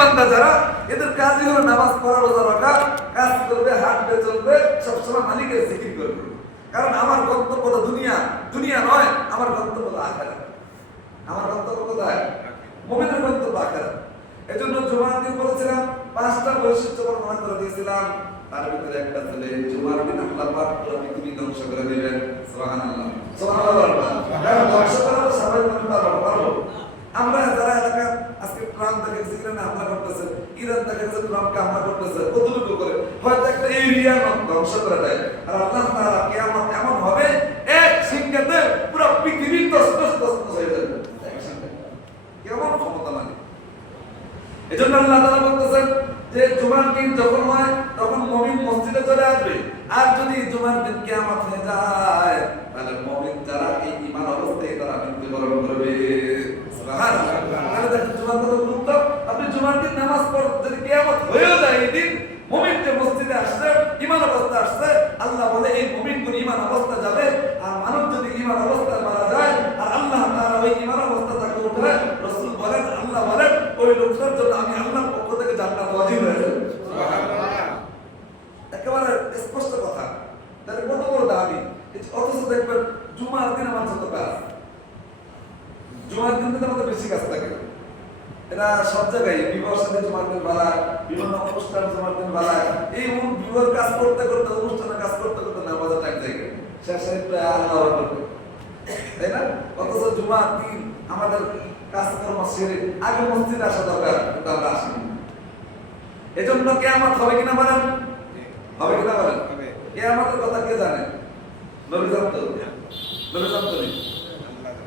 বান্দা যারা, এদের কাজই হলো নামাজ পড়া, রোজা রাখা, কাজ করবে, হাঁটবে, চলবে, সবসময় মালিকের জিকির করবে। কারণ আমার গন্তব্য তো দুনিয়া, দুনিয়া নয়, আমার গন্তব্য তো আখিরাত। আমার গন্তব্য কোথায়? মুমিনের গন্তব্য আখিরাত। এজন্য জুমার দিন বলেছিলাম 5টা বৈশিষ্ট্য বর্ণনা করে দিয়েছিলাম। তার ভিতরে একটা ছিল জুমার দিন আল্লাহ পাক পুরো পৃথিবী ধ্বংস করে দিবেন। সুবহানাল্লাহ, সুবহানাল্লাহ। কারণ ধ্বংস করা তো সবাই পারবো। আমরা যারা এলাকা আজকে ট্রাম্প থেকে সিরিয়ানে হামলা করতেছে, ইরান থেকে ট্রাম্পকে হামলা করতেছে, কতটুকু করে হয়তো একটা এরিয়া ধ্বংস করে দেয়। আর আল্লাহ তাআলা কিয়ামত এমন হবে, এক সিংহাতে পুরো পৃথিবী তছনছ হয়ে যাবে। কেমন ক্ষমতা মানে! এজন্য আল্লাহ তাআলা বলতেছেন যে জুমার দিন যখন হয় তখন মুমিন মসজিদে চলে আসবে। আর যদি জুমার দিন কিয়ামত হয়ে যায়, তাহলে মুমিন যারা এই ঈমান অবস্থায় তারা মৃত্যুবরণ করবে। সুবহানাল্লাহ। তাহলে দেখেন জুমার কত গুরুত্ব। আপনি জুমার দিন নামাজ পড়তে যদি কিয়ামত হয়েও যায়, এই দিন মুমিন যে মসজিদে আসছে, ঈমান অবস্থায় আসছে, আল্লাহ বলে এই মুমিন কোন ঈমান অবস্থা যাবে। আর মানুষ যদি ঈমান অবস্থায় মারা যায় আর আল্লাহ তাআলা ওই ঈমান অবস্থা তাকে উঠায়, রাসূল বলেন, আল্লাহ বলেন, ওই লোকটার জন্য আমি আল্লাহর পক্ষ থেকে জান্নাত ওয়াজিব হয়ে যাবে। সুবহানাল্লাহ। একেবারে স্পষ্ট কথা। তাহলে কত বড় দাবি! অথচ দেখবেন জুমার দিন আমার যত কাজ, জুমার দিন কিন্তু আমাদের বেশি কাজ থাকে। এটা সব জায়গায় বিবাহের সাথে জুমার দিন বালায়, বিভিন্ন অনুষ্ঠান জুমার দিন বালায়, এই বিবাহের কাজ করতে করতে, অনুষ্ঠানের কাজ করতে করতে নামাজের টাইম যায়, শেষে প্রায় আল্লাহ করবে, তাই না? অথচ জুমার দিন আমাদের কাজকর্ম সেরে আগে মসজিদে আসা দরকার, কিন্তু আমরা আসিনি। এজন্য কিয়ামত হবে কিনা বলেন? হবে কিনা বলেন? কিয়ামতের কথা কে জানে? নবী জানতো? নবী জানতো নি?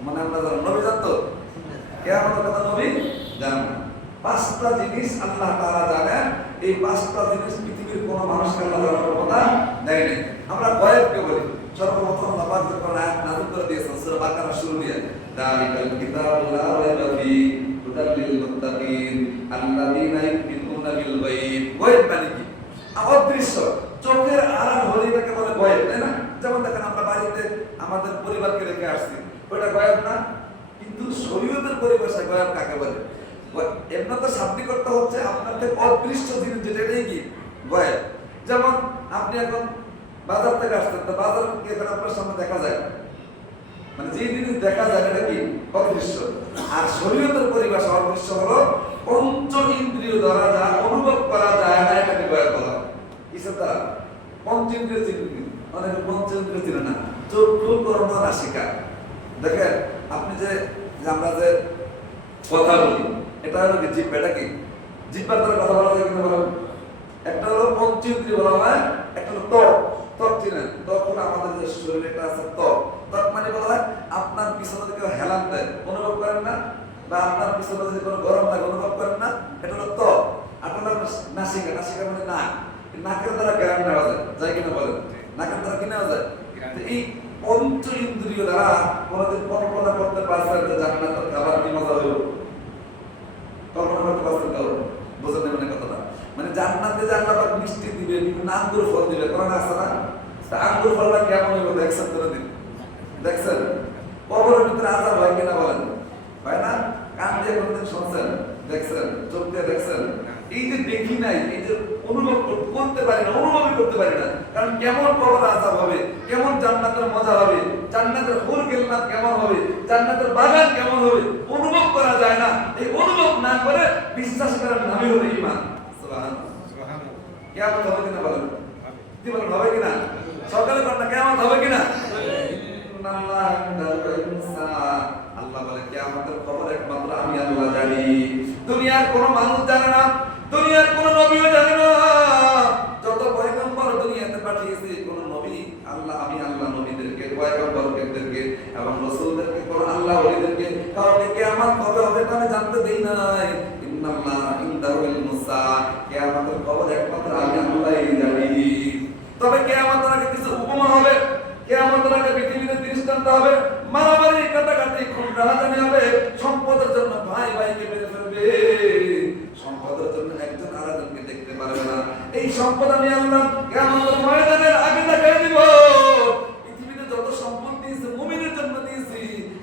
মানে আমরা জানো নবী জানতো? কিয়ামতের কথা নবী জানেন। 5টা জিনিস আল্লাহ তাআলা জানেন। এই 5টা জিনিস পৃথিবীর কোনো মানুষকে আল্লাহ জানার ক্ষমতা দেয় নাই। আমরা গয়েবকে বলি। সর্বপ্রথম আল্লাহ পাক যখন আয়াত নাযিল করে দিয়েছেন সূরা বাকারা শুরু দিয়ে, দালিকাল কিতাবু লা রাইবা ফি হুদাল লিল মুত্তাকিন আল্লাযীনা ইউমিনুনা বিল গায়ব। গয়েব মানে কি? অদৃশ্য, চোখের আড়াল হলে এটাকে বলে গয়েব, তাই না? যেমন দেখেন আমরা বাড়িতে আমাদের পরিবারকে রেখে আসছি, ওটা গয়েব না? কিন্তু শরীয়তের পরিভাষায় গয়েব কাকে বলে? এমন তো শাব্দিক করতে হচ্ছে আপনার থেকে অদৃশ্য জিনিস, যেটাই কি গয়েব। যেমন আপনি এখন বাজার থেকে আসছেন, তো বাজার কি এখন আপনার সামনে দেখা যায়? মানে যে জিনিস দেখা যায় এটা কি অদৃশ্য। আর শরীয়তের পরিভাষা অদৃশ্য হলো পঞ্চ ইন্দ্রিয় দ্বারা যা অনুভব করা যায় না, এটাকে গয়েব বলা হয়। কিসের দ্বারা? পঞ্চ ইন্দ্রিয় চিনি, অনেকে পঞ্চ ইন্দ্রিয় চিনে না। চক্ষু, কর্ণ, নাসিকা। দেখেন আপনি যে আমরা যে কথা বলি, এটা হলো কি জিহ্বা, এটা কি জিহ্বার দ্বারা কথা বলা যায় কিনা বলেন? একটা হলো পঞ্চেন্দ্রিয় বলা হয়, একটা হলো ত্বক। ত্বক চিনেন? ত্বক হলো আমাদের যে শরীরে একটা আছে ত্বক। ত্বক মানে বলা হয় আপনার পিছনে যদি কেউ হেলান দেয় অনুভব করেন না, বা আপনার পিছনে যদি কোনো গরম লাগে অনুভব করেন না, এটা হলো ত্বক। আর হলো নাসিকা। নাসিকা মানে নাক। নাকের দ্বারা জ্ঞান নেওয়া যায় কিনা বলেন? নাকের দ্বারা কি নেওয়া যায়? এই পঞ্চ ইন্দ্রিয় দ্বারা কোনদিন কল্পনা করতে পারছেন যে জান্নাতের খাবার কি মজা হইব? কল্পনা করতে পারছেন কেউ? বোঝেন মানে কথাটা? মানে জান্নাতে যে আল্লাহ পাক মিষ্টি দিবে, বিভিন্ন আঙ্গুর ফল দিবে, কোরআনে আছে না? আঙ্গুর ফলটা কেমন হইব দেখছেন কোনদিন? দেখছেন? কবরের ভিতরে আযাব হয় কিনা বলেন? হয় না? কান দিয়ে কোনদিন শুনছেন? দেখছেন? চোখ দিয়ে দেখছেন? এই যে দেখি নাই, এই যে অনুভব করতে পারি না, অনুভবই করতে পারি না। কারণ কেমন কবর আযাব হবে, কেমন জান্নাতের মজা হবে, জান্নাতের হুর গিলনাত কেমন হবে, জান্নাতের বাগান কেমন হবে, অনুভব করা যায় না। এই অনুভব না করে বিশ্বাস করার নামই হলো ঈমান। সুবহানাল্লাহ, সুবহানাল্লাহ। কিয়ামত হবে কিনা বলেন? কি বলেন, হবে কিনা? সকালে কন্যা কিয়ামত হবে কিনা? আল্লাহ বলে কিয়ামতের খবর একমাত্র আমি আল্লাহ জানি। দুনিয়ার কোনো মানুষ জানে না, দুনিয়ার কোনো নবীও জানে না। যত পয়গম্বর দুনিয়াতে পাঠিয়েছে কোন নবী, আল্লাহ আমি আল্লাহ নবীদেরকে, পয়গম্বরদেরকে এবং রাসূলদেরকে, কোন আল্লাহ ওলিদেরকে কাউকে কিয়ামত কবে হবে তা আমি জানতে দেই নাই। ইন্নাল্লাহ ইনদাহুল ইলমুসা, কিয়ামতের খবর একমাত্র আমি আল্লাহই জানি। তবে কিয়ামতের আগে কিছু উপমা হবে, কিয়ামতের আগে পৃথিবীতে দৃষ্টান্ত হবে, মারামারি, কাটাকাটি, খুন রাহাজানি হবে, সম্পদের জন্য ভাই ভাইকে মেরে ফেলবে, সম্পদের জন্য একজন আরেকজনকে দেখতে পারবে না। এই সম্পদ আমি আল্লাহ কিয়ামতের ময়দানের আগে দেখাই দিব। পৃথিবীতে যত সম্পদ দিয়েছে মুমিনের জন্য দিয়েছি,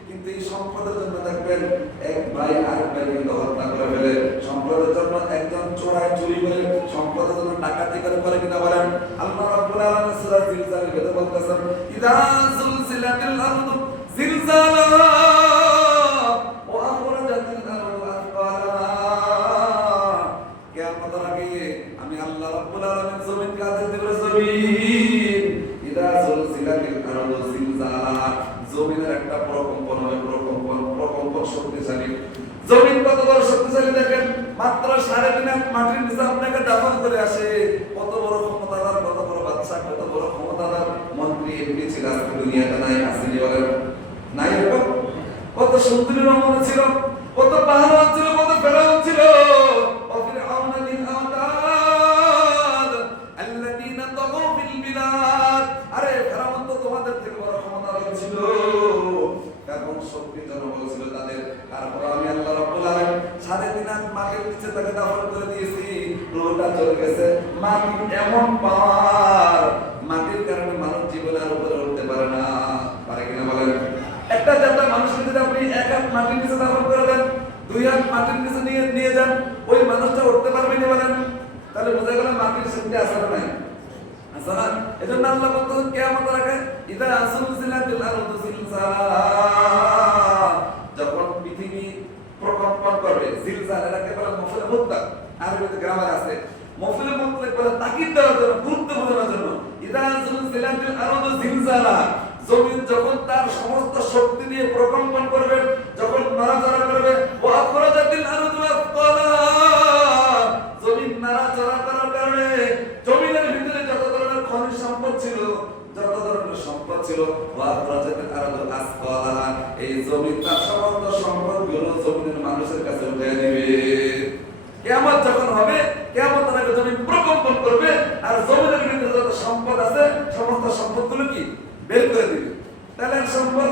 কিন্তু এই সম্পদের জন্য দেখবেন এক ভাই আরেক ভাইকে হত্যা করে ফেলে, সম্পদের জন্য এক খায়, চুরি করে, সম্পদের জন্য ডাকাতি করে কিনা বলেন? আল্লাহ রাব্বুল আলামিন সূরা জিলজালের ভেতরে বলতেছেন, ইযা যুলজিলাতিল আরদু জিলজালাহা ওয়া আখরাজাতিল আরদু আসফালাহা। কিয়ামতের আগে আমি আল্লাহ রাব্বুল আলামিন জমিনকে আদেশ দেব, জমিন ইযা যুলজিলাতিল আরদু জিলজালাহা, জমিনের একটা প্রকম্পন হবে, প্রকম্পন শক্তিশালী। জমিন কত বড় শক্তিশালী দেখেন, মাত্র 3.5 হাত মাটির নিচে আপনাকে দাফন করে আসে। কত বড় ক্ষমতাদার, কত বড় বাদশা, কত বড় ক্ষমতাদার মন্ত্রী এমপি ছিল, আজকে দুনিয়াতে নাই, আসেনি বলেন? নাই এরকম? কত সুন্দরী রমণ ছিল, কত পাহাড় ছিল, কত ফেরাউন ছিল। وفرعون ذي الأوتاد الذين طغوا في البلاد। আরে ফেরাউন তো তোমাদের থেকে বড় ক্ষমতাধর ছিল, এবং শক্তি জনবল ছিল তাদের। তারপর আমি আল্লাহ রাব্বুল আলামিন 3.5 হাত মাটির নিচে তাকে দাফন করে দিয়েছি, রূহটা চলে গেছে। মাটি এমন পাওয়ার, মাটির কারণে মানব জীবনে আর উপরে উঠতে পারে না। পারে কিনা বলেন? একটা জাতা মানুষকে যদি আপনি 1 হাত মাটির নিচে দাফন করে দেন, 2 হাত মাটির নিচে নিয়ে যান, ওই মানুষটা উঠতে পারবে না বলেন? তাহলে বোঝা গেল মাটির শক্তি আছে না নাই? আছে না? এজন্য আল্লাহ বলতেছেন কিয়ামতের আগে ইযা যুলজিলাতিল আরদু জিলজালাহা, যখন পৃথিবী প্রকম্পন করবে। জিলজাল এটাকে বলে মফুল মুতলাক, আরবিতে গ্রামার আছে। মফুল মুতলাক বলে তাকিদ দেওয়ার জন্য, গুরুত্ব বোঝানোর জন্য। ইযা যুলজিলাতিল আরদু জিলজালাহা, জমিন যখন তার সমস্ত শক্তি দিয়ে প্রকম্পন করবে, যখন নড়াচড়া করবে, ওয়া আখরাজাতিল আরদু আসফালাহা, জমিন নড়াচড়া করার কারণে জমিনের ভিতরে যত ধরনের খনিজ সম্পদ ছিল, যত ধরনের সম্পদ ছিল, ওয়া আখরাজাতিল আরদু আসফালাহা, এই জমিন তার সমস্ত সম্পদগুলো জমিনের মানুষের কাছে উঠিয়ে দিবে। কিয়ামত যখন হবে, কিয়ামতের আগে জমিন প্রকম্পন করবে, আর জমিনের ভিতরে যত সম্পদ আছে সমস্ত সম্পদগুলো কি বের করে দিবে। তেলের সম্পদ,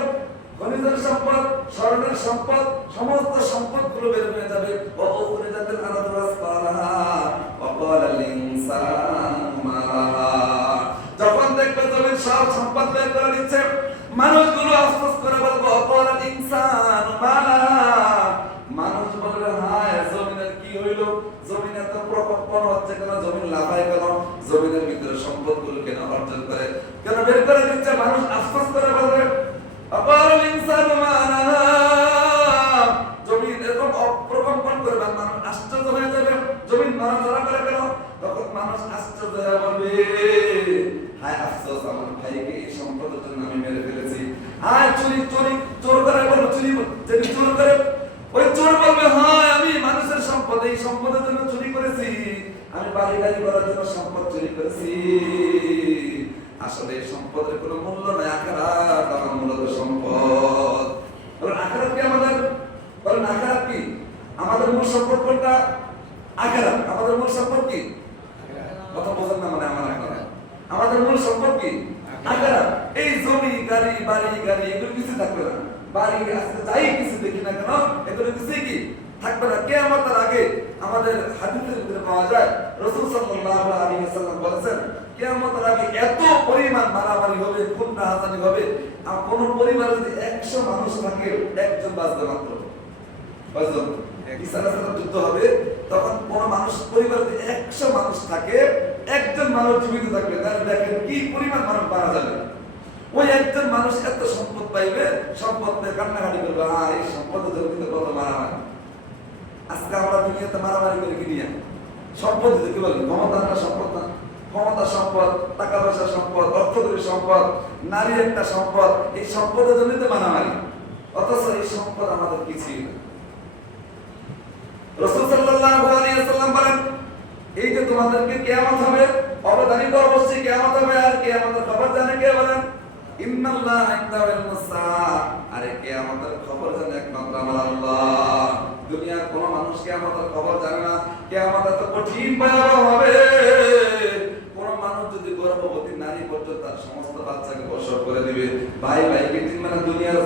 খনিজের সম্পদ, স্বর্ণের সম্পদ, সমস্ত সম্পদগুলো বের হয়ে যাবে। ওয়া উখরিজাতিল আরদু আসফালাহা ওয়া ক্বালাল ইনসানু মা লাহা, যখন দেখবে জমিন সব সম্পদ বের করে দিচ্ছে, মানুষগুলো আফসোস করে বলবে ওয়া ক্বালাল ইনসানু মা লাহা, মানুষ বলবে হায় জমিনের কি হইল, জমিনে তো প্রকম্পন হচ্ছে কেন, জমিন লাফায় কেন, জমিনের ভিতরে সম্পদগুলো কেন অর্জন করে, কেন বের করে দিচ্ছে। মানুষ আফসোস করে বলবে আকাল ইনসানু মা লাহা, জমিন এরকম প্রকম্পন করবে, মানুষ আশ্চর্য হয়ে যাবে, জমিন নড়াচড়া করে কেন। তখন মানুষ আশ্চর্য হয়ে বলবে হায় আফসোস, আমার ভাইকে এই সম্পদের জন্য আমি মেরে ফেলেছি। হায় চুরি, চোর করে বলবে, চুরি যদি চোর করে, ওই চোর বলবে হায় আমি মানুষের সম্পদ, এই সম্পদের জন্য চুরি করেছি, আমি বাড়ি গাড়ি করার জন্য সম্পদ চুরি করেছি। আসলে এই সম্পদের কোনো মূল্য নাই, আখিরাত আমার মূলত সম্পদ। বলেন আখিরাত কি আমাদের? বলেন আখিরাত কি আমাদের মূল সম্পদ? কোনটা? আখিরাত। আমাদের মূল সম্পদ কি? কথা বোঝেন না মানে? আমাদের মূল সম্পদ কি? আখিরাত। এই জমি গাড়ি, বাড়ি গাড়ি এগুলো কিছু থাকবে না, বাড়ি আছে যাই কিছু দেখি না কেন, এগুলো কিছু কি থাকবে না। কিয়ামতের আগে আমাদের হাদিসের ভিতরে পাওয়া যায়, রাসূল সাল্লাল্লাহু আলাইহি ওয়াসাল্লাম বলেছেন কিয়ামতের আগে এত পরিমাণ মারামারি হবে, খুন রাহাজানি হবে, আর কোন পরিবারে যদি 100 মানুষ থাকে, একজন বাঁচবে মাত্র। কয়জন? ইসরায়েলের যুদ্ধ হবে, তখন কোন মানুষ পরিবারে যদি 100 মানুষ থাকে, একজন মানুষ জীবিত থাকবে, তাহলে দেখেন কি পরিমাণ মানুষ মারা যাবে। ওই একজন মানুষ এত সম্পদ পাইবে, সম্পদ পেয়ে কান্নাকাটি করবে, এই সম্পদের জন্য কত মারামারি। আজকে আমরা দুনিয়াতে মারামারি করে কি নিয়ে? সম্পদ কি বলি? ক্ষমতা না সম্পদ না? ক্ষমতা সম্পদ, টাকা পয়সা সম্পদ, অর্থকরী সম্পদ, নারী একটা সম্পদ, এই সম্পদের জন্য তো মারামারি। অথচ এই সম্পদ আমাদের কিছুই না। রাসূল সাল্লাল্লাহু আলাইহি ওয়াসাল্লাম বলেন এই যে তোমাদেরকে কিয়ামত হবে, অবধারিত অবশ্যই কিয়ামত হবে। আর কিয়ামতের খবর জানে কে? বলেন ইন্নাল্লাহা ইনদাহু ইলমুস সাআ, আরে কিয়ামতের খবর জানে একমাত্র আমার আল্লাহ। দুনিয়ার কোন মানুষ কিয়ামতের খবর জানে না। কিয়ামত এত কঠিন ভয়াবহ হবে, কোন মানুষ যদি গর্ভবতী নারী পর্যন্ত তার সমস্ত বাচ্চাকে প্রসব করে দিবে। ভাই ভাইকে চিনবে না। দুনিয়ার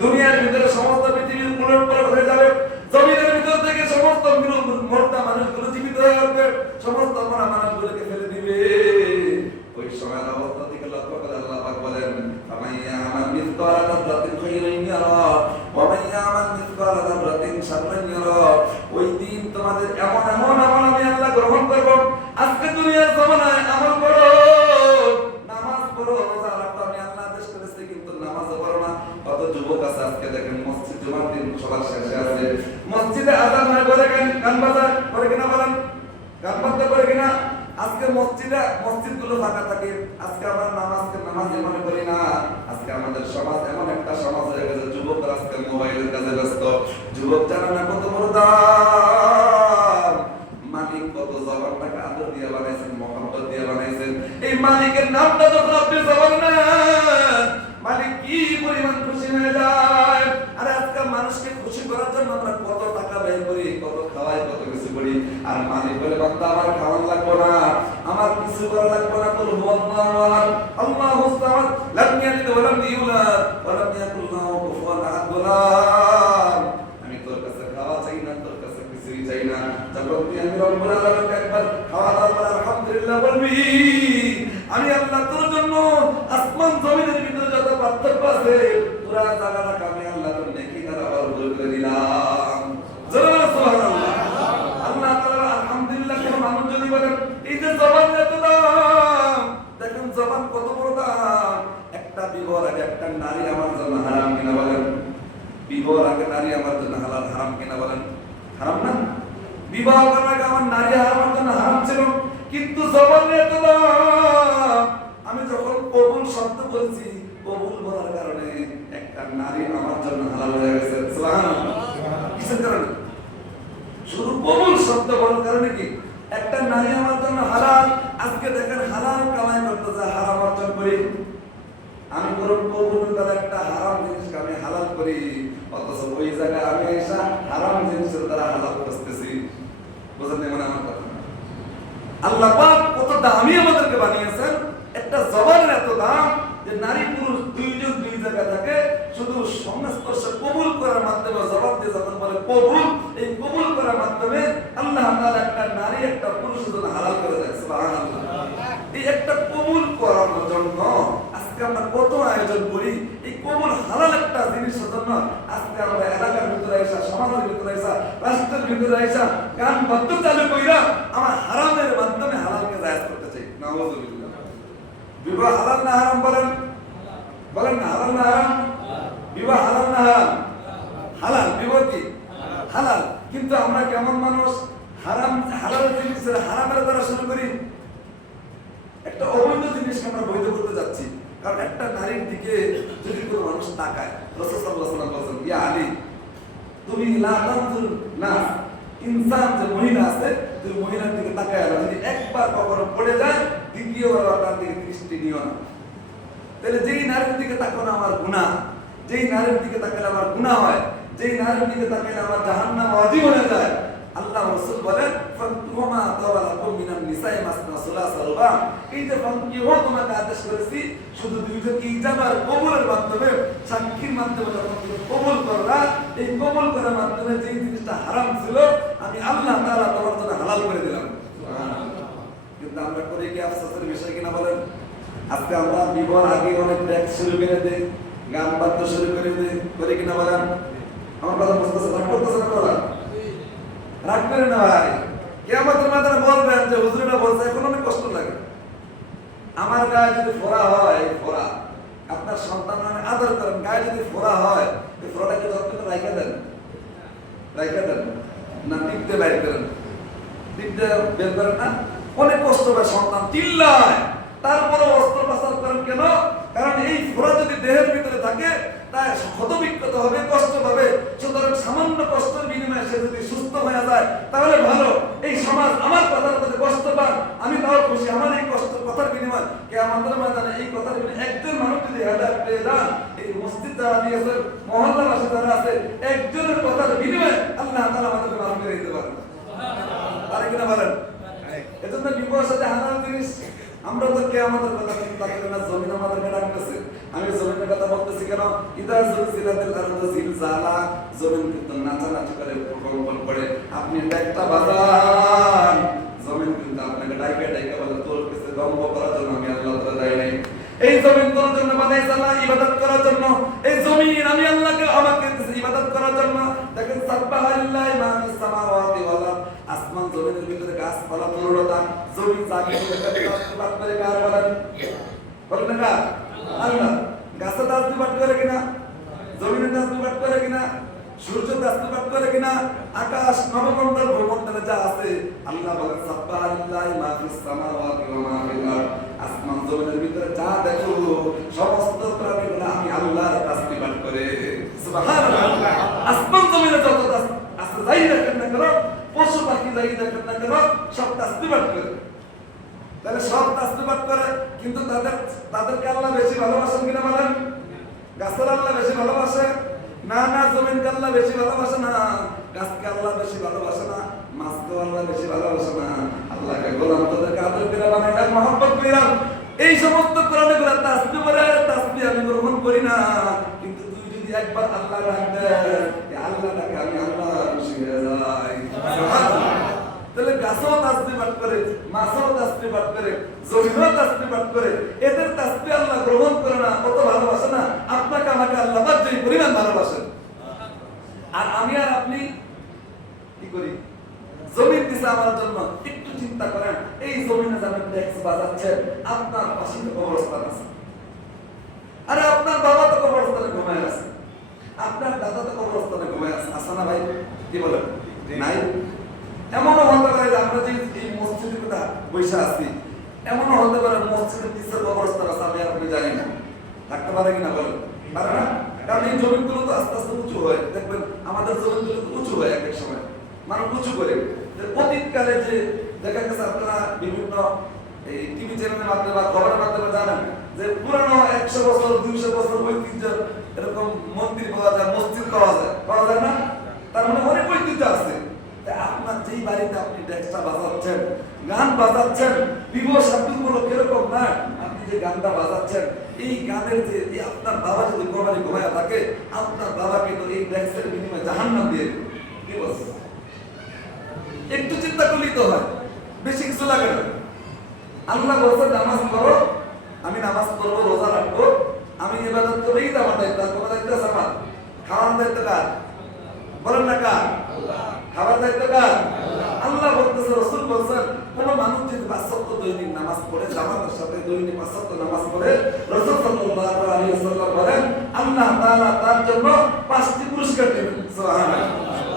দুনিয়ার ভিতরে সমস্ত পৃথিবী উলটপালট হয়ে যাবে। জমিনের ভিতর থেকে সমস্ত মর্দা মানুষগুলো জীবিত হয়ে উঠবে, সমস্ত মরা মানুষগুলোকে ফেলে দিবে। ওই সময়ের অবস্থা থেকে লক্ষ্য করে আল্লাহ পাক বলেন ফামাইয়া আমাল মিসকালা যাররাতিন খায়রান ইয়ারা ওয়া মাইয়া আমাল মিসকালা যাররাতিন শাররান ইয়ারা। ওই দিন তোমাদের সমাজে এমন এমন আমল আমি আল্লাহ গ্রহণ করব। আজকে দুনিয়ার জমানায় আমল করো, নামাজ পড়ো, রোজা রাখো, আমি আল্লাহ আদেশ করেছি, কিন্তু নামাজ পড়ো না। কত যুবক আছে আজকে দেখেন মসজিদ জুমার দিন সবার শেষে আছে, মসজিদে আযান হয় বলে গান বাজার করে কিনা বলেন, গান বাজতে করে কিনা। আজকে মসজিদগুলো ফাঁকা থাকে। আজকে আমরা নামাজ মনে করি না। আজকে আমাদের সমাজ এমন একটা সমাজ হয়ে গেছে, যুবকরা আজকে মোবাইলের কাজে ব্যস্ত। যুবক জানে না কত বড় দাম, মালিক কত জবানটাকে আদর দিয়ে বানাইছেন, মহব্বত দিয়ে বানাইছেন। এই মালিকের নামটা যখন আপনি জবান না, মালিক কি পরিমাণ খুশি হয়ে যায়। আর আজকাল মানুষকে খুশি করার জন্য আমরা কত টাকা ব্যয় করি, কত খাওয়াই, কত কিছু করি। আর মালিক বলে বান্দা আমার খাওয়ান লাগবে না, আমার কিছু করা লাগবে না। কুল হুয়াল্লাহু আহাদ, আল্লাহুস সামাদ, লাম ইয়ালিদ ওয়া লাম ইউলাদ ওয়া লাম ইয়াকুল লাহু কুফুয়ান আহাদ। গোলাম, আমি তোর কাছে খাওয়া চাই না, তোর কাছে কিছুই চাই না। যখন তুই আমি রব্বুল আলামিনকে একবার খাওয়া দাওয়া করে আলহামদুলিল্লাহ বলবি, আমি আল্লাহ তোর জন্য আসমান জমিনের ভিতরে যত পার্থক্য আছে পুরা জায়গাটা আমি আল্লাহ তোর নেকি দ্বারা ভরপুর করে দিলাম। জোরে বলো সুবহানাল্লাহ। আল্লাহ তাআলা আলহামদুলিল্লাহ। কোন মানুষ যদি বলেন এই যে জবান এত দাম, দেখুন জবান কত বড় দাম। একটা বিবাহের আগে একটা নারী আমার জন্য হারাম কিনা বলেন, বিবাহের আগে নারী আমার জন্য হালাল হারাম কিনা বলেন, হারাম না? বিবাহ করার আগে আমার নারী আমার জন্য হারাম ছিল, কিন্তু জবানের এত দাম। আমি যখন কবুল শব্দ বলছি, কবুল বলার কারণে একটা নারী আমার জন্য হালাল হয়ে গেছে। সুবহানাল্লাহ। কিসের কারণে? শুধু কবুল শব্দ বলার কারণে কি একটা নারী আমার জন্য হালাল। আজকে দেখেন হালাল কামাই করতে যায়, হারাম অর্জন করি। আমি বরং কবুল দ্বারা একটা হারাম জিনিসকে আমি হালাল করি, অথচ ওই জায়গায় আমি এসে হারাম জিনিসের দ্বারা হালাল করতেছি। বুঝলেন মানে আমার কথা? আল্লাহ পাক কত দামি আমাদেরকে বানিয়েছেন। একটা জবানের এত দাম যে নারী পুরুষ দুইজন দুই জায়গা থাকে, শুধু সংস্পর্শ কবুল করার মাধ্যমে জবাব দিয়ে যখন বলে কবুল, এই কবুল করার মাধ্যমে আল্লাহ তাআলা একটা নারী একটা পুরুষের জন্য হালাল করে দেয়। সুবহানাল্লাহ। এই একটা কবুল করার জন্য আজকে আমরা কত আয়োজন করি। এই কবুল হালাল একটা জিনিসের জন্য আজকে আমরা এলাকার ভিতরে আইসা, সমাজের ভিতরে আইসা, রাষ্ট্রের ভিতরে আইসা গান বাদ্য চালু কইরা আমার হারামের মাধ্যমে হালালকে জায়েজ করতে চাই। নাউযুবিল্লাহ। বিবাহ হালাল না হারাম বলেন, বলেন না হালাল না হারাম? বিবাহ হালাল না হারাম? হালাল। বিবাহ কি হালাল। কিন্তু আমরা কেমন মানুষ, হারাম হালাল জিনিসের হারামের দ্বারা শুরু করি। একটা অবৈধ জিনিসকে আমরা বৈধ করতে যাচ্ছি। কারণ একটা নারীর দিকে যদি কোনো মানুষ তাকায়, রাসূল সাল্লাল্লাহু আলাইহি ওয়াসাল্লাম বলেন, ইয়া আলী, তুমি লা তানজুর নাস, ইনসান যে মহিলা আছে, তুমি মহিলার দিকে তাকায় না। যদি একবার কখনো পড়ে যায়, দ্বিতীয়বার তার দিকে দৃষ্টি নিও না। তাহলে যেই নারীর দিকে তাকানো আমার গুনাহ, যেই নারীর দিকে তাকালে আমার গুনাহ হয়, যেই নারীর দিকে তাকালে আমার জাহান্নাম ওয়াজিব হয়ে যায়। আল্লাহ রাসূল বলেন, ফাতুমা তাওয়ালাকুম মিনান নিসাই মাসনা সুলাসা রুবা। এই যে ফাকিহ তোমাকে আদেশ করেছি শুধু দুইজন ইজাব আর কবুলের মাধ্যমে, সাক্ষীর মাধ্যমে যখন তুমি কবুল করলা, এই কবুল করার মাধ্যমে যে জিনিসটা হারাম ছিল আমি আল্লাহ তাআলা তোমার জন্য হালাল করে দিলাম। সুবহানাল্লাহ। কিন্তু আমরা করে কি আফসোসের বিষয় কিনা বলেন? আজকে আমরা বিবাহের আগে অনেক ট্যাক্স শুরু করে দেই, গান বাদ্য শুরু করে দেই, করে কিনা বলেন? আমার কথা বুঝতেছে না, করতেছে না? বলেন রাগ করে না ভাই। কিয়ামতের ময়দানে বলবেন যে হুজুরেরা বলছে, এখন অনেক কষ্ট লাগে। আমার গায়ে যদি ফোড়া হয়, ফোড়া আপনার সন্তান মানে আদর করেন, গায়ে যদি ফোড়া হয়, এই ফোড়াটাকে যত্ন রাইখা দেন, রাইখা দেন না টিপতে বাইর করেন, টিপতে বের করেন না? অনেক কষ্ট হয়, সন্তান চিল্লায়, তারপরে অস্ত্রোপচার করেন কেন? কারণ এই ফোড়া যদি দেহের ভিতরে থাকে তাই ক্ষতবিক্ষত হবে, কষ্ট পাবে। সুতরাং সামান্য কষ্টের বিনিময়ে সে যদি সুস্থ হয়ে যায় তাহলে ভালো। এই সমাজ আমার কথার মধ্যে কষ্ট পান, আমি তাও খুশি। আমার এই কষ্ট কথার বিনিময় কিয়ামতের ময়দানে এই কথার বিনিময়ে একজন মানুষ যদি হেদায়েত পেয়ে যান, এই মসজিদ যারা দিয়েছেন, মহল্লাবাসী যারা আছে, একজনের কথার বিনিময়ে আল্লাহ তাআলা আমাদেরকে মাফ করে দিতে পারেন। তারা কিনা বলেন? এজন্য বিবাহের সাথে হালাল জিনিস। আমরা তো কিয়ামতের কথা চিন্তা করি না, জমিন আমাদেরকে ডাকতেছে। আমি জমিনের কথা বলতেছি কেন? ইদা জুলজিলাতিল আরদু জিলজালা, জমিন কিন্তু নাচানাচি করে, কম্পন করে। আপনি একটা বাজার, জমিন কিন্তু আপনাকে ডাইকা ডাইকা বলে তোর কাছে দম্ভ করার জন্য আমি আল্লাহ তাআলা দেই নাই। এই জমিন তোর জন্য বানাইছে আল্লাহ, ইবাদত করার জন্য। এই জমিন আমি আল্লাহকে আমাকে ইবাদত করার জন্য। দেখেন সাব্বাহা লিল্লাহি মা ফিস সামাওয়াতি ওয়াল আরদ, আসমান জমিনের ভিতরে গাছপালা তরুলতা জমি জাগে তাসবিহাত করে কার বলেন? বলেন না আল্লাহ। গাছে তাসবিহাত করে কিনা? জমিনে তাসবিহাত করে কিনা? সূর্য তাসবিহাত করে কিনা? আকাশ নবমণ্ডল ভূমণ্ডলে যা আছে আল্লাহ বলেন সাব্বাহালিল্লাহি মা ফিস সামাওয়াতি ওয়া মা ফিল আরদ। আসমান জমিনের ভিতরে যা দেখো সমস্ত প্রাণীগুলো আমি আল্লাহর তাসবিহাত করে। সুবহানাল্লাহ। আসমান জমিনে যত আছে যাই দেখেন না কেন, পশু পাখি যাই দেখেন না কেন, সব তাসবিহাত করে। তাহলে সব তাসবিহাত করে, কিন্তু তাদেরকে আল্লাহ বেশি ভালোবাসেন কিনা বলেন? গাছের আল্লাহ বেশি ভালোবাসে না? না জমিনকে আল্লাহ বেশি ভালোবাসে না? গাছকে আল্লাহ বেশি ভালোবাসে না? মাছকে আল্লাহ বেশি ভালোবাসে না? আল্লাহকে গোলাম তাদেরকে আদর করে বানাইলাম, মহব্বত করিলাম। এই সমস্ত প্রাণীগুলো তাসবিহ করে, তাসবিহ আমি গ্রহণ করি না। কিন্তু তুই যদি একবার আল্লাহ ডাক দেস, এই আল্লাহটাকে আমি আল্লাহ খুশি হয়ে যাই। তাহলে গাছও তাসবিহাত করে, মাছও তাসবিহাত করে, জমিনও তাসবিহাত করে, এদের তাসবিহ আল্লাহ গ্রহণ করে না, কত ভালোবাসে না? আপনাকে আমাকে আল্লাহ যে পরিমাণ ভালোবাসেন। আর আমি আর আপনি কি করি? জমিন দিছে আমার জন্য। একটু চিন্তা করেন, এই জমিনে যাবেন ট্যাক্স বাজাচ্ছেন, আপনার পাশে তো কবরস্থান আছে। আরে আপনার বাবা তো কবরস্থানে ঘুমায় আছে, আপনার দাদা তো কবরস্থানে ঘুমায় আছে, আছে না ভাই? কি বলেন? নাই? এমনও হতে পারে যে আমরা যে এই মসজিদের কথা বৈশা আছি, এমনও হতে পারে মসজিদের পিছের কবরস্থান আছে, আমি আপনি জানি না। থাকতে পারে কিনা বলেন? পারে না? কারণ এই জমিগুলো তো আস্তে আস্তে উঁচু হয়। দেখবেন আমাদের জমিগুলো উঁচু হয় এক এক সময়, মানুষ উঁচু করে। অতীতকালে যে দেখা গেছে, আপনারা বিভিন্ন এই টিভি চ্যানেলের মাধ্যমে বা খবরের মাধ্যমে জানেন যে পুরানো 100 বছর 200 বছর ঐতিহ্য এরকম মন্দির পাওয়া যায়, মসজিদ পাওয়া যায় না? তার মানে অনেক ঐতিহ্য আছে। আপনার যেই বাড়িতে আপনি ডেস্কটা বাজাচ্ছেন, গান বাজাচ্ছেন, বিবাহ শাদীগুলো কিরকম না, আপনি যে গানটা বাজাচ্ছেন, এই গানের যে আপনার বাবা যদি কোরবানি ঘুমায় থাকে, আপনার বাবাকে তো এই ডেস্কের বিনিময়ে জাহান্নাম দিয়ে দেবে। কি বলছেন? একটু চিন্তা করলেই তো হয়, বেশি কিছু লাগে না। আল্লাহ বলছেন নামাজ পড়ো, আমি নামাজ পড়বো, রোজা রাখবো, আমি ইবাদত করলেই তো আমার দায়িত্ব। তোমার দায়িত্ব আছে আমার? খাওয়ার দায়িত্ব কার? বলেন না কার? খাবার দায়িত্ব কার? আল্লাহ বলতেছে, রাসূল বলছেন, কোন মানুষ যদি 5 ওয়াক্ত দৈনিক নামাজ পড়ে, জামাতের সাথে দৈনিক 5 ওয়াক্ত নামাজ পড়ে, রাসূল সাল্লাল্লাহু আলাইহি ওয়াসাল্লাম বলেন আল্লাহ তাআলা তার জন্য 5টি পুরস্কার দিবেন। সুবহানাল্লাহ।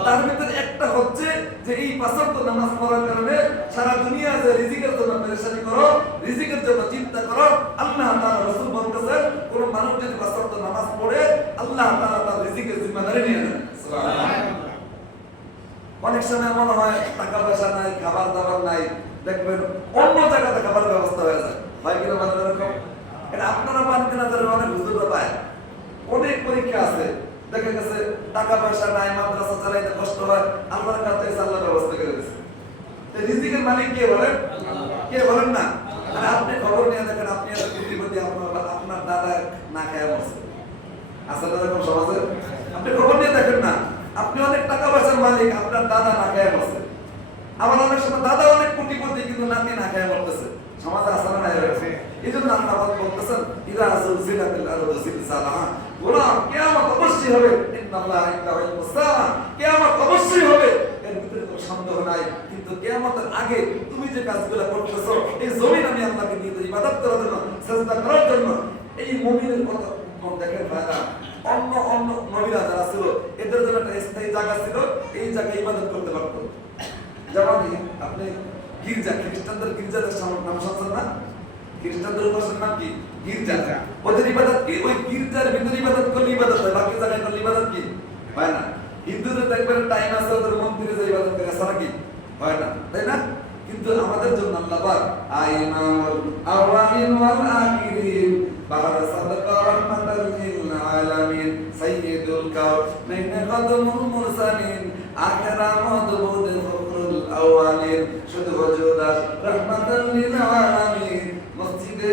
তার ভিতরে একটা হচ্ছে যে এই 5 ওয়াক্ত নামাজ পড়ার কারণে সারা দুনিয়া যে রিজিকের জন্য পেরেশানি করো, রিজিকের জন্য চিন্তা করো, আল্লাহ তাআলা রাসূল বলতেছেন কোন মানুষ যদি 5 ওয়াক্ত নামাজ পড়ে, আল্লাহ তাআলা তার রিজিকের জিম্মাদারি নিয়ে নেন। সুবহানাল্লাহ। অনেক সময় মনে হয় টাকা পয়সা নাই, খাবার দাবার নাই, দেখবেন অন্য জায়গাতে খাবার ব্যবস্থা হয়ে যায়, হয় কিনা বলেন? এরকম এটা আপনারা পান কিনা জানেন? অনেক হুজুররা পায়। অনেক পরীক্ষা আছে, দেখা গেছে টাকা পয়সা নাই, মাদ্রাসা চালাইতে কষ্ট হয়, আল্লাহর কাছে আল্লাহ ব্যবস্থা করে দিয়েছে। রিজিকের মালিক কে বলেন? কে বলেন না? আর আপনি খবর নিয়ে দেখেন, আপনি এত কোটিপতি, আপনার দাদা না খেয়ে মরছে, আসলে এরকম সমাজে আপনি খবর নিয়ে দেখেন না, আপনি অনেক টাকা পয়সার মালিক, আপনার দাদা না খেয়ে মরছে। আবার অনেক সময় দাদা অনেক কোটিপতি, কিন্তু নাতি না খেয়ে মরতেছে। সমাজে আসলে না হয়েছে। এই জন্য আল্লাহ বলতেছেন ইদা যুলজিলাতিল আরদু জিলজালাহা, গোলাম কিয়ামত অবশ্যই হবে। ইন্নাল্লাহা ইনদাহু ইলমুস সাআ, কিয়ামত অবশ্যই হবে, এর ভিতরে কোনো সন্দেহ নাই। কিন্তু কিয়ামতের আগে তুমি যে কাজগুলো করতেছো, এই জমিন আমি আল্লাহকে দিয়ে ইবাদত করার জন্য, সিজদা করার জন্য, এই মুমিনের কথা দেখেন ভাইরা, অন্য অন্য নবীরা যারা ছিল, এদের জন্য একটা স্থায়ী জায়গা ছিল, এই জায়গায় ইবাদত করতে পারতো। যেমন আপনি গির্জা, খ্রিস্টানদের গির্জাদের নাম শুনছেন না? খ্রিস্টানদের উপাসনার নাম কি? গির্জা। ওদের ইবাদত কি? ওই গির্জার ভিতরে ইবাদত করলে ইবাদত হয়, বাকি জায়গায় করলে ইবাদত কি হয় না। হিন্দুদের দেখবেন টাইম আছে, ওদের মন্দিরে যে ইবাদত করে, আসা নাকি হয় না, তাই না? কিন্তু আমাদের জন্য আল্লাহ পাক আইনাল আওয়ালিন ওয়াল আখিরিন বাহার সাদাকা রাহমাতাল লিল আলামিন সাইয়্যিদুল কাউনাইন খাদমুল মুরসালিন আখিরা মাদবুদ ফখরুল আওয়ালিন শুধু ওজুদাস রাহমাতাল লিল আলামিন মসজিদে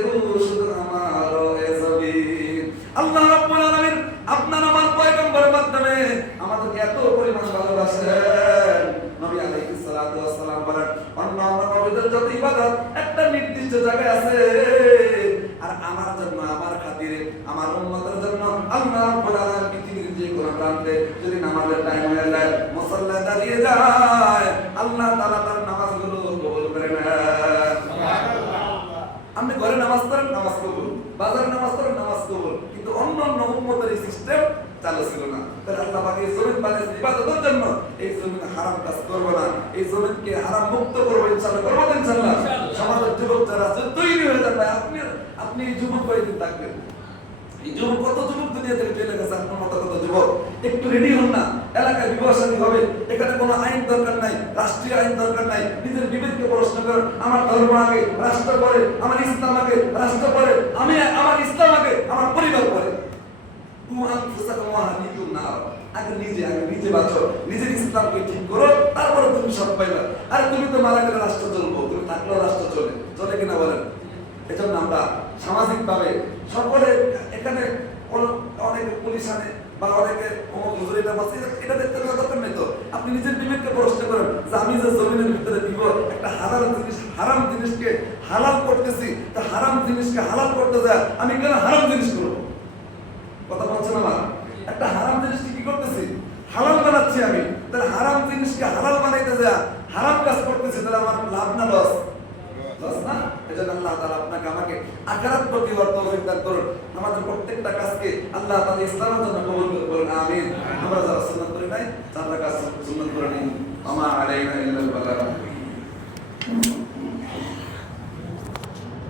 শুধু আমার এজবিন। আল্লাহ রাব্বুল আলামিন আপনার আমার পয়গম্বরের মাধ্যমে আমাদেরকে এত পরিমাণ ভালোবাসেন। নবী আলাইহিস সালাতু ওয়াস সালাম বলেন, অন্যান্য নবীদের যত ইবাদত একটা নির্দিষ্ট জায়গায় আছে, আর আমার জন্য, আমার খাতিরে, আমার উম্মতের জন্য আল্লাহ রাব্বুল আলামিন পৃথিবীর যে কোন প্রান্তে যদি নামাজের টাইম হয়ে যায়, মুসাল্লা দাঁড়িয়ে যায়, আল্লাহ তাআলা তার নামাজগুলো কবুল করে নেন। আপনি ঘরে নামাজ পড়েন, নামাজ কবুল, বাজারে নামাজ পড়েন, নামাজ কবুল, কিন্তু অন্যান্য উম্মতের এই সিস্টেম চালু ছিল না। তাহলে আল্লাহ পাক এই জমিন বানিয়েছেন ইবাদতের জন্য। এই জমিনে হারাম কাজ করব না, এই জমিনকে হারাম মুক্ত করবো ইনশাআল্লাহ, করবো তো ইনশাআল্লাহ। সমাজের যুবক যারা আছে তৈরি হয়ে যান ভাই। আপনি এই যুবক কয়েকদিন থাকবেন, এই যুবক কত যুবক দুনিয়া থেকে চলে গেছে, আপনার মতো কত যুবক একটু রেডি হন না। এলাকায় বিবাহ শাদী হবে, এখানে কোনো আইন দরকার নাই, রাষ্ট্রীয় আইন দরকার নাই। নিজের বিবেককে প্রশ্ন করেন, আমার ধর্ম আগে, রাষ্ট্র পরে, আমার ইসলাম আগে, রাষ্ট্র পরে, আমি আমার ইসলাম আগে, আমার পরিবার পরে। আগে নিজে বাঁচো, নিজের ইসলামকে ঠিক করো, তারপরে তুমি সব পাইবা। আর তুমি তো মারা গেলে রাষ্ট্র চলবো, তুমি থাকলেও রাষ্ট্র চলে, চলে কিনা বলেন? এজন্য আমরা সামাজিক ভাবে সকলে এখানে অনেকে পুলিশ আনে বা অনেকে এটা দেখতে দরকার নেই। তো আপনি নিজের বিবেককে প্রশ্ন করেন যে আমি যে জমিনের ভিতরে দিব একটা হালাল জিনিস, হারাম জিনিসকে হালাল করতেছি, তা হারাম জিনিসকে হালাল করতে যায় আমি কেন হারাম জিনিস করবো? কথা বলছেন আমার? একটা হারাম জিনিসকে কি করতেছি? হালাল বানাচ্ছি আমি। তাহলে হারাম জিনিসকে হালাল বানাইতে যায় হারাম কাজ করতেছি, তাহলে আমার লাভ না লস? লস না? এজন্য আল্লাহ তাআলা আপনাকে আমাকে আখিরাত প্রতি তৌফিক দান করুন। আমাদের প্রত্যেকটা কাজকে আল্লাহ তাআলা ইসলামের জন্য কবুল করুন, আমিন।